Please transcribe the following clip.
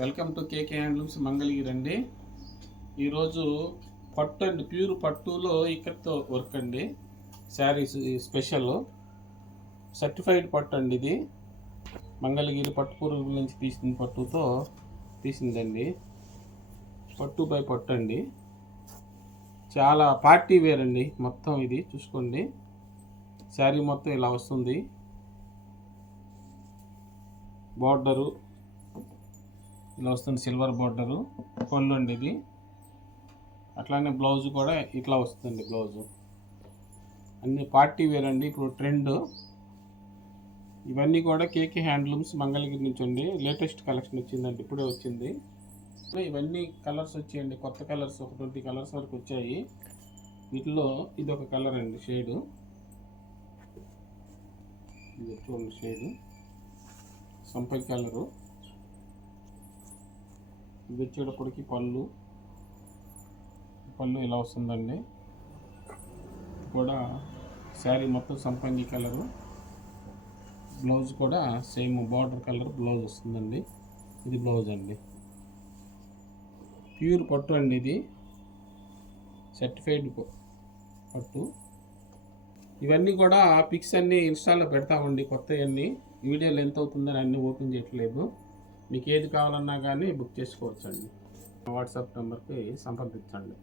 Welcome to KK handlooms Mangalagiri అండి. ఈరోజు పట్టు అండి, ప్యూర్ పట్టులో ఇక్కత్తో వర్క్ అండి. శారీస్ స్పెషల్ సర్టిఫైడ్ పట్టు అండి. ఇది మంగళగిరి పట్టు పురుగుల నుంచి తీసిన పట్టుతో తీసిందండి. పట్టు బై పట్టు అండి. చాలా పార్టీ వేర్ అండి. మొత్తం ఇది చూసుకోండి. శారీ మొత్తం ఇలా వస్తుంది. బార్డరు ఇలా వస్తుంది, సిల్వర్ బార్డరు. పళ్ళు అండి ఇది. అట్లానే బ్లౌజ్ కూడా ఇట్లా వస్తుంది. బ్లౌజు అన్ని పార్టీ వేర్ అండి. ఇప్పుడు ట్రెండ్ ఇవన్నీ కూడా కేకే హ్యాండ్లూమ్స్ మంగళగిరి నుంచి అండి. లేటెస్ట్ కలెక్షన్ వచ్చిందండి, ఇప్పుడే వచ్చింది. ఇవన్నీ కలర్స్ వచ్చాయండి, కొత్త కలర్స్. ఒక 20 కలర్స్ వరకు వచ్చాయి. వీటిలో ఇది ఒక కలర్ అండి, షేడు. ఇది చూడండి, షేడు సంపంగి కలరు. ఇది వచ్చేటప్పటికి పళ్ళు ఇలా వస్తుందండి. కూడా శారీ మొత్తం సంపంగి కలరు. బ్లౌజ్ కూడా సేమ్ బార్డర్ కలర్ బ్లౌజ్ వస్తుందండి. ఇది బ్లౌజ్ అండి. ప్యూర్ పట్టు అండి. ఇది సర్టిఫైడ్ పట్టు. ఇవన్నీ కూడా పిక్స్ అన్నీ ఇన్స్టాల్లో పెడతామండి, కొత్తవన్నీ. వీడియోలు ఎంత అవుతుందని అన్నీ ఓపెన్ చేయట్లేదు. మీకు ఏది కావాలన్నా కానీ బుక్ చేసుకోవచ్చండి. వాట్సాప్ నెంబర్కి సంప్రదించండి.